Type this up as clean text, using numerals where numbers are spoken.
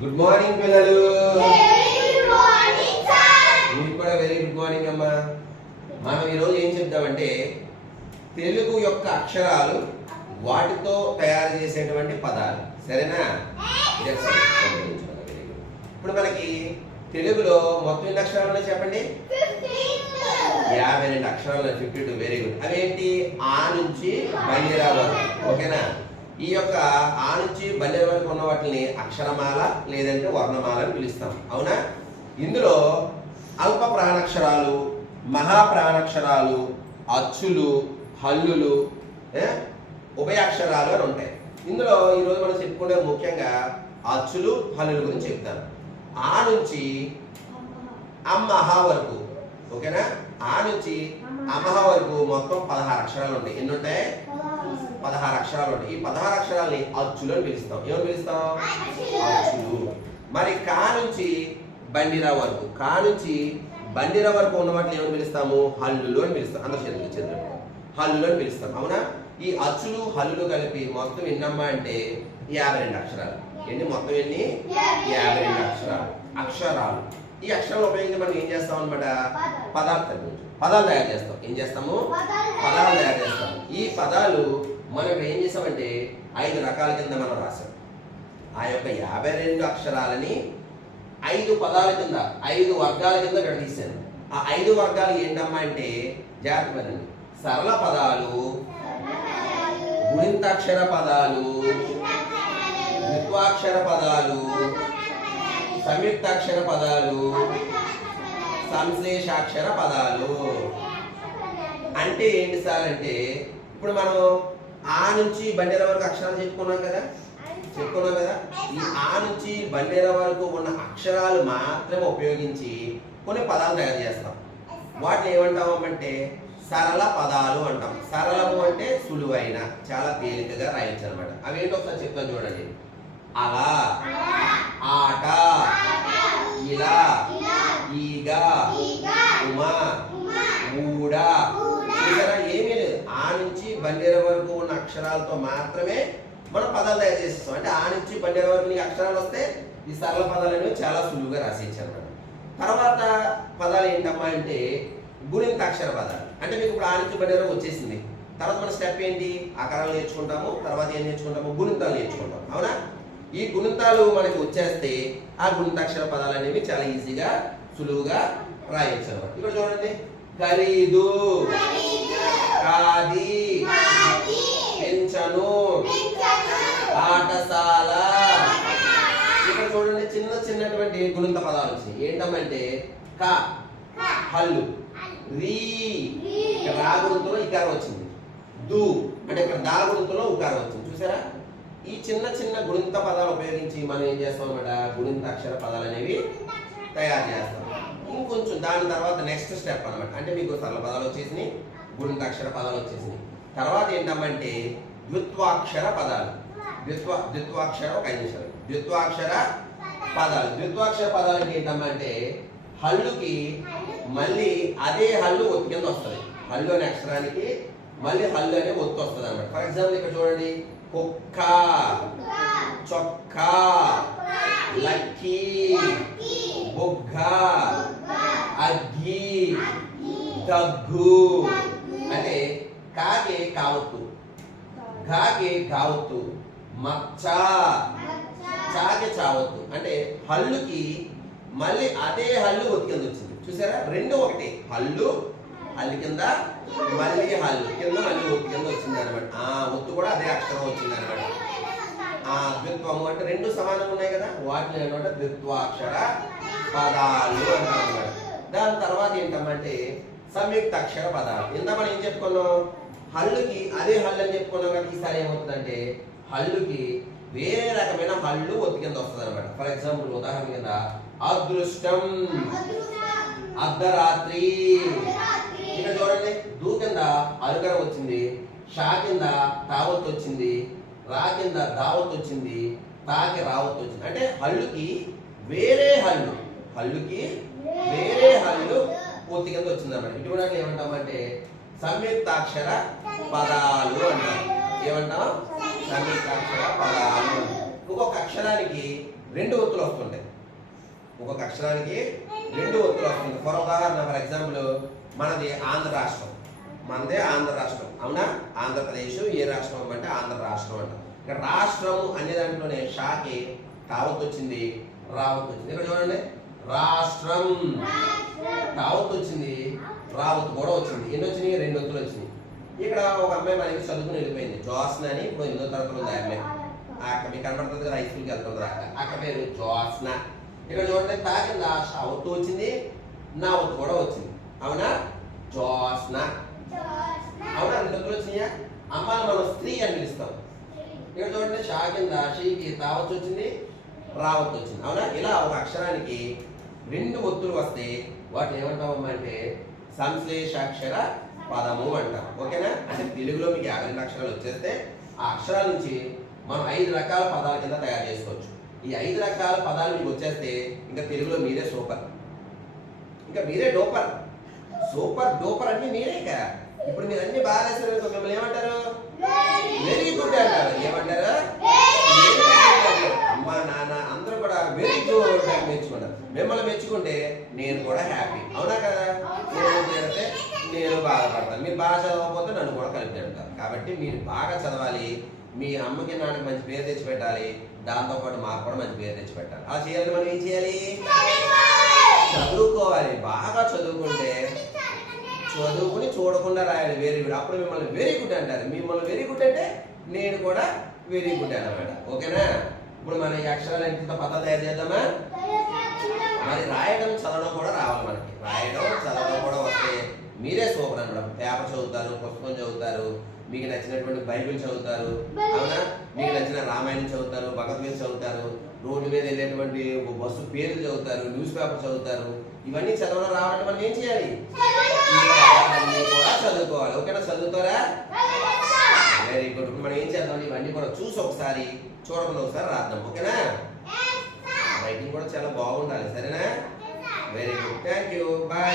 Good morning పిల్లలు. మీకు కూడా వెరీ గుడ్ మార్నింగ్ అమ్మా. మనం ఈరోజు ఏం చెప్తామంటే తెలుగు యొక్క అక్షరాలు వాటితో తయారు చేసేటువంటి పదాలు, సరేనా? ఇప్పుడు మనకి తెలుగులో మొత్తం ఎన్ని అక్షరాలు ఉన్నాయి చెప్పండి? 52 అక్షరాలు. 52. Very good. అవేంటి? ఆ నుంచి బండిరా వరకు, ఓకేనా? ఈ యొక్క ఆ నుంచి బండిరా వరకు ఉన్న వాటిని అక్షరమాల లేదంటే వర్ణమాల అని పిలుస్తాం, అవునా? ఇందులో అల్ప ప్రాణాక్షరాలు, మహాప్రాణాక్షరాలు, అచ్చులు, హల్లులు, ఉభయాక్షరాలు అని ఉంటాయి. ఇందులో ఈరోజు మనం చెప్పుకునే ముఖ్యంగా అచ్చులు, హల్లుల గురించి చెప్తాను. ఆ నుంచి అమ్మహ వరకు, ఓకేనా? ఆ నుంచి అమ్మహ వరకు మొత్తం 16 అక్షరాలు ఉంటాయి. ఎన్ని ఉంటాయి? 16 అక్షరాలు ఉంటాయి. ఈ 16 అక్షరాలని అచ్చులు అని పిలుస్తాం. ఏమని పిలుస్తాం? అచ్చులు. మరి కా నుంచి బండిరా వరకు, కా నుంచి బండిరా వరకు ఉన్న వాటిని ఏమని పిలుస్తాము? హల్లులు అని పిలుస్తాం. అందరూ చేతులు చేతులు హల్లులు అని పిలుస్తాం, అవునా? ఈ అచ్చులు హల్లులు కలిపి మొత్తం ఎన్నమ్మా అంటే 52 అక్షరాలు. ఎన్ని? మొత్తం ఎన్ని? 52 అక్షరాలు. ఈ అక్షరాలు ఉపయోగించి మనం ఏం చేస్తాం అనమాట? పదాలు తయారు చేస్తాం. ఏం చేస్తాము? పదాలు తయారు చేస్తాం. ఈ పదాలు మనం ఏం చేసామంటే 5 రకాల కింద మనం రాసాం. ఆ యొక్క 52 అక్షరాలని 5 పదాల కింద, 5 వర్గాల కింద విడదీశాను. ఆ 5 వర్గాలు ఏంటమ్మా అంటే, జాగ్రత్త, సరళ పదాలు, గుణింతాక్షర పదాలు, ద్విత్వాక్షర పదాలు, సంయుక్తాక్షర పదాలు, సంశ్లేషాక్షర పదాలు. అంటే ఏంటి సార్ అంటే, ఇప్పుడు మనం ఆ నుంచి బండేర వరకు అక్షరాలు చెప్పుకున్నాం కదా. ఈ ఆ నుంచి బండేర వరకు ఉన్న అక్షరాలు మాత్రమే ఉపయోగించి కొన్ని పదాలు తయారు చేస్తాం. వాటిని ఏమంటామంటే సరళ పదాలు అంటాం. సరళము అంటే సులువైన, చాలా తేలికగా రాయొచ్చు అనమాట. అవి ఏంటో ఒకసారి చెప్తాను చూడండి. అలా, ఆట, ఇలా, ఈగ, ఉమా, ఊడ. ఇక్కడ ఏమీ లేదు. ఆ నుంచి బండేర వరకు ఉన్న అక్షరాలతో మాత్రమే మనం పదాలు తయారు చేస్తాం. అంటే ఆ నుంచి బండేర వరకు నీకు అక్షరాలు వస్తే ఈ సరళ పదాలు అనేవి చాలా సులువుగా రాసేయచ్చు అనమాట. తర్వాత పదాలు ఏంటమ్మా అంటే గుణింతాక్షర పదాలు. అంటే మీకు ఇప్పుడు ఆ నుంచి బండేర వచ్చేసింది. తర్వాత మన స్టెప్ ఏంటి? ఆకారాలు నేర్చుకుంటాము. తర్వాత ఏం నేర్చుకుంటాము? గుణింతాలు నేర్చుకుంటాము, అవునా? ఈ గుణింతాలు మనకి వచ్చేస్తే ఆ గుణింతాక్షర పదాలు అనేవి చాలా ఈజీగా, సులువుగా రాయొచ్చు అనమాట. ఇక్కడ చూడండి, ఖరీదు, కాది, పెంచను, పాఠశాల. ఇక్కడ చూడండి, చిన్నటువంటి గుణింత పదాలు వచ్చినాయి. ఏంటంటే క, హల్లు, రీ, ఇక్కడ రా గుణితంలో ఇకారం వచ్చింది. దు అంటే ఇక్కడ దా గుణితంలో ఉకారం వచ్చింది. చూసారా? ఈ చిన్న గుణింత పదాలు ఉపయోగించి మనం ఏం చేస్తాం అన్నమాట? గుణింతాక్షర పదాలు అనేవి తయారు చేస్తాం. ఇంకొంచెం దాని తర్వాత నెక్స్ట్ స్టెప్ అనమాట. అంటే మీకు సరళ పదాలు వచ్చేసినాయి, గుణింతాక్షర పదాలు వచ్చేసినాయి. తర్వాత ఏంటంటే ద్విత్వాక్షర పదాలు. ద్విత్వాక్షర ఒక 5 నిమిషాలు. ద్విత్వాక్షర పదాలు. ద్విత్వాక్షర పదాలు అంటే ఏంటంటే హల్లుకి మళ్ళీ అదే హల్లు ఒత్తి కింద వస్తుంది. హల్లు అనే అక్షరానికి మళ్ళీ హల్లు అనే ఒత్తు వస్తుంది అనమాట. ఫర్ ఎగ్జాంపుల్ ఇక్కడ చూడండి, కుక్క, చొక్క, లక్కీ, బొగ్గ, అగ్గి, దగ్గు. అంటే కాకి కావత్తు, ఘాకి కావత్తు, మచ్చ, చాకి చావత్తు. అంటే హల్లుకి మళ్ళీ అదే హల్లు ఒత్తి కింద వచ్చింది. చూసారా? రెండు ఒకటి. హల్లు కింద మళ్ళీ హల్లు కింద మళ్ళీ ఒత్తి కింద వచ్చింది అనమాట. ఒత్తు కూడా అదే అక్షరం వచ్చింది అనమాట. ద్విత్వము అంటే రెండు సమానంగా ఉన్నాయి కదా, వాటిని అనమాట ద్విత్వాక్షర పదాలు అంటారు అనమాట. దాని తర్వాత ఏంటంటే సంయుక్తాక్షర పదాలు. ఇంత మనం ఏం చెప్పుకున్నాం? హల్లుకి అదే హల్లు అని చెప్పుకున్నాం కదా. ఈసారి ఏమవుతుందంటే హల్లుకి వేరే రకమైన హల్లు ఒత్తి కింద వస్తుంది అనమాట. ఫర్ ఎగ్జాంపుల్ ఉదాహరణ కింద అదృష్టం, అర్ధరాత్రి. ఇక్కడ చూడండి, దూ కింద అరుగర వచ్చింది, షా కింద తావత్ వచ్చింది, రా కింద దావత్ వచ్చింది, తాకి రావత్ వచ్చింది. అంటే హల్లుకి వేరే హల్లు పూర్తి కింద వచ్చింది అన్నమాట. ఇటువంటి ఏమంటామంటే సంయుక్తాక్షర పదాలు అంటారు. ఏమంటాం? సంయుక్తాక్షర పదాలు. ఇంకొక అక్షరానికి రెండు ఒత్తులు వస్తుంటాయి. ఒక్కొక్క అక్షరానికి రెండు ఒత్తులు వస్తుంటాయి. ఉదాహరణ ఫర్ ఎగ్జాంపుల్ మనది ఆంధ్ర రాష్ట్రం, మనదే ఆంధ్ర రాష్ట్రం, అవునా? ఆంధ్రప్రదేశ్ ఏ రాష్ట్రం అంటే ఆంధ్ర రాష్ట్రం అంట. ఇక్కడ రాష్ట్రము అనే దాంట్లోనే షాకి తావత్ వచ్చింది, రావత్ వచ్చింది. ఇక్కడ చూడండి, రాష్ట్రం తావత్ వచ్చింది, రావత్ కూడా వచ్చింది. ఎన్ని వచ్చినాయి? రెండు ఒత్తులు వచ్చినాయి. ఇక్కడ ఒక అమ్మాయి మనకి చదువుకుని వెళ్ళిపోయింది, జ్యోత్స్న అని. ఇప్పుడు 8వ తరగతిలో ఉంది ఆ అమ్మాయి. ఆ అక్క మీకు కనబడుతుంది కదా, హై స్కూల్కి వెళ్తుంది అక్క. అక్క పేరు జ్యోత్స్న. ఇక్కడ చూడండి, తా కింద ఒత్తు వచ్చింది, నా ఒత్తు కూడా వచ్చింది, అవునా? జ్యోత్స్న, అవునా? రెండు ఒత్తులు వచ్చినాయా? అమ్మాయిని మనం స్త్రీ అని పిలుస్తాం. ఇక్కడ చూడండి, షా కింద షీకి తావత్తు వచ్చింది, రావత్తు వచ్చింది, అవునా? ఇలా ఒక అక్షరానికి రెండు ఒత్తులు వస్తే వాటిని ఏమంటామమ్మా అంటే సంశ్లేషాక్షర పదము అంటాం. ఓకేనా? అంటే తెలుగులో మీకు 52 అక్షరాలు వచ్చేస్తే ఆ అక్షరాల నుంచి మనం 5 రకాల పదాల కింద తయారు చేసుకోవచ్చు. ఈ 5 రకాల పదాలు మీకు వచ్చేస్తే ఇంకా తెలుగులో మీరే సూపర్, ఇంకా మీరే డోపర్. సూపర్ డూపర్ అన్ని మీరే. ఇక ఇప్పుడు మీరు అన్ని బాగా రాశారు, మిమ్మల్ని ఏమంటారు? వెరీ గుడ్ అంటారు. ఏమంటారు? అమ్మ నాన్న అందరూ కూడా వెరీ గుడ్ అని మెచ్చుకుంటారు. మిమ్మల్ని మెచ్చుకుంటే నేను కూడా హ్యాపీ, అవునా కదా? చేస్తే నేను బాధపడతాను. మీరు బాగా చదవకపోతే నన్ను కూడా కలిపి అంటారు. కాబట్టి మీరు బాగా చదవాలి, మీ అమ్మకి నాన్నకి మంచి పేరు తెచ్చిపెట్టాలి, దాంతోపాటు మాకు కూడా మంచి పేరు తెచ్చిపెట్టాలి. అలా చేయాలి. మనం ఏం చేయాలి? చదువుకోవాలి. బాగా చదువుకుంటే చదువుకుని చూడకుండా రాయాలి వెరీ గుడ్. అప్పుడు మిమ్మల్ని వెరీ గుడ్ అంటారు. మిమ్మల్ని వెరీ గుడ్ అంటే నేను కూడా వెరీ గుడ్ అన్నమాట. ఓకేనా? ఇప్పుడు మన ఈ అక్షరాలు ఎంత పద్ధతి తయారు చేద్దామా? మరి రాయడం చదవడం కూడా రావాలి మనకి. రాయడం చదవడం కూడా వస్తే మీరే సూపర్ అన్నమాట. పేపర్ చదువుతారు, పుస్తకం చదువుతారు, మీకు నచ్చినటువంటి బైబిల్ చదువుతారు, అవునా? మీకు నచ్చిన రామాయణం చదువుతారు, భగవద్గీత చదువుతారు, రోడ్డు మీద వెళ్ళేటువంటి బస్సు పేర్లు చదువుతారు, న్యూస్ పేపర్ చదువుతారు. ఇవన్నీ చదవడం రావాలంటే మనం ఏం చేయాలి? కూడా చదువుకోవాలి. ఓకేనా? చదువుతారా? Very good. మనం ఏం చేద్దాం? ఇవన్నీ కూడా చూసి ఒకసారి, చూడకుండా ఒకసారి రాద్దాం. ఓకేనా? రైటింగ్ కూడా చాలా బాగుండాలి. సరేనా? Very good. Thank you. Bye.